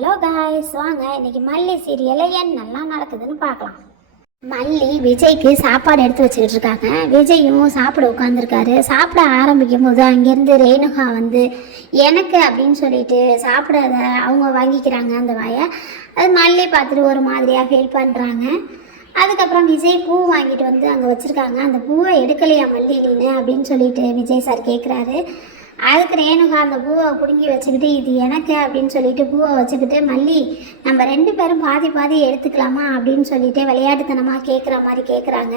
Hello guys, வாங்க இன்னைக்கு மல்லி சீரியலில் என்னெல்லாம் நடக்குதுன்னு பார்க்கலாம். மல்லி விஜய்க்கு சாப்பாடு எடுத்து வச்சுக்கிட்டு இருக்காங்க. விஜயும் சாப்பிட உட்காந்துருக்காரு. சாப்பிட ஆரம்பிக்கும் போது அங்கேருந்து ரேணுகா வந்து எனக்கு அப்படின்னு சொல்லிட்டு சாப்பிடாத அவங்க வாங்கிக்கிறாங்க அந்த வாயை. அது மல்லி பார்த்துட்டு ஒரு மாதிரியாக ஃபீல் பண்ணுறாங்க. அதுக்கப்புறம் விஜய் பூ வாங்கிட்டு வந்து அங்கே வச்சுருக்காங்க. அந்த பூவை எடுக்கலையா மல்லி நீனு அப்படின்னு சொல்லிட்டு விஜய் சார் கேட்குறாரு. அதுக்கு ரேணுகா அந்த பூவை பிடுங்கி வச்சுக்கிட்டு இது எனக்கு அப்படின்னு சொல்லிட்டு பூவை வச்சுக்கிட்டு மல்லி நம்ம 2 பேரும் பாதி பாதி எடுத்துக்கலாமா அப்படின்னு சொல்லிட்டு விளையாட்டுத்தனமாக கேட்குற மாதிரி கேட்குறாங்க.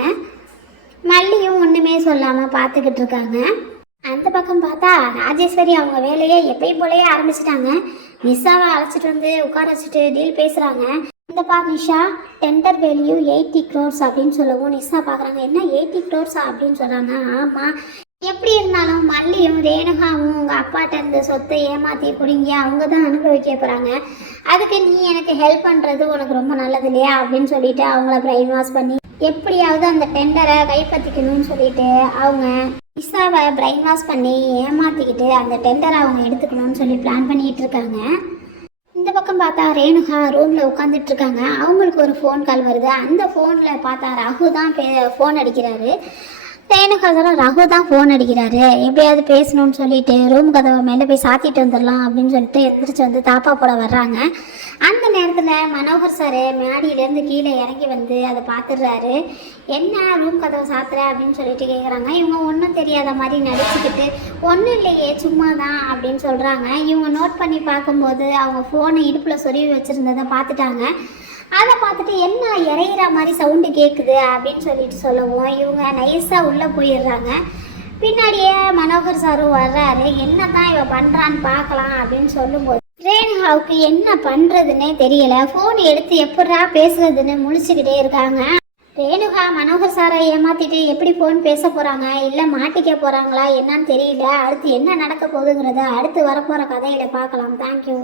மல்லியும் ஒன்றுமே சொல்லாமல் பார்த்துக்கிட்டு இருக்காங்க. அந்த பக்கம் பார்த்தா ராஜேஸ்வரி அவங்க வேலையை எப்பயும் போலயே ஆரம்பிச்சிட்டாங்க. நிஷாவை அழைச்சிட்டு வந்து உட்கார வச்சுட்டு டீல் பேசுகிறாங்க. இந்த நிஷா டெண்டர் வேல்யூ 80 crores அப்படின்னு சொல்லவும் நிஷா பார்க்குறாங்க. என்ன 80 crores அப்படின்னு சொல்கிறாங்க. ஆமாம், எப்படி இருந்தாலும் மல்லியும் ரேணுகாவும் உங்கள் அப்பாட்ட இருந்த சொத்தை ஏமாற்றி பிடிங்கி அவங்க தான் அனுபவிக்க போகிறாங்க. அதுக்கு நீ எனக்கு ஹெல்ப் பண்ணுறது உனக்கு ரொம்ப நல்லது இல்லையா அப்படின்னு சொல்லிட்டு அவங்கள பிரெயின் வாஷ் பண்ணி எப்படியாவது அந்த டெண்டரை கைப்பற்றிக்கணும்னு சொல்லிட்டு அவங்க நிஷாவை பிரெயின் வாஷ் பண்ணி ஏமாற்றிக்கிட்டு அந்த டெண்டரை அவங்க எடுத்துக்கணும்னு சொல்லி பிளான் பண்ணிகிட்டு இருக்காங்க. இந்த பக்கம் பார்த்தா ரேணுகா ரூமில் உட்காந்துட்டு இருக்காங்க. அவங்களுக்கு ஒரு ஃபோன் கால் வருது. அந்த ஃபோனில் பார்த்தா ரகு தான் ஃபோன் அடிக்கிறாரு. ரேணுகா சொல்ல ரகு தான் ஃபோன் அடிக்கிறாரு, எப்படியாவது பேசணும்னு சொல்லிட்டு ரூம் கதவை மேலே போய் சாத்திட்டு வந்துடலாம் அப்படின்னு சொல்லிட்டு எந்திரிச்சு வந்து தாப்பா போட வர்றாங்க. அந்த நேரத்தில் மனோகர் சார் மேடியிலேருந்து கீழே இறங்கி வந்து அதை பார்த்துடுறாரு. என்ன ரூம் கதவை சாத்துற அப்படின்னு சொல்லிட்டு கேட்குறாங்க. இவங்க ஒன்றும் தெரியாத மாதிரி நடிச்சுக்கிட்டு ஒன்றும் இல்லையே சும்மா தான் அப்படின்னு சொல்கிறாங்க. இவங்க நோட் பண்ணி பார்க்கும்போது அவங்க ஃபோனை இடுப்பில் சொருவி வச்சுருந்ததை பார்த்துட்டாங்க. அதை பார்த்துட்டு என்ன இறையிற மாதிரி சவுண்டு கேட்குது அப்படின்னு சொல்லிட்டு சொல்லவும் இவங்க நைஸாக உள்ளே போயிடுறாங்க. பின்னாடியே மனோகர் சாரும் வர்றாரு. என்ன தான் இவ பண்ணுறான்னு பார்க்கலாம் அப்படின்னு சொல்லும்போது ரேணுகாவுக்கு என்ன பண்ணுறதுன்னே தெரியல. ஃபோன் எடுத்து எப்படா பேசுறதுன்னு முழிச்சுக்கிட்டே இருக்காங்க. ரேணுகா மனோகர் சாரை ஏமாற்றிட்டு எப்படி ஃபோன் பேச போகிறாங்க, இல்லை மாட்டிக்க போகிறாங்களா என்னன்னு தெரியல. அடுத்து என்ன நடக்க போகுதுங்கிறத அடுத்து வரப்போகிற கதையில் பார்க்கலாம். தேங்க்யூ.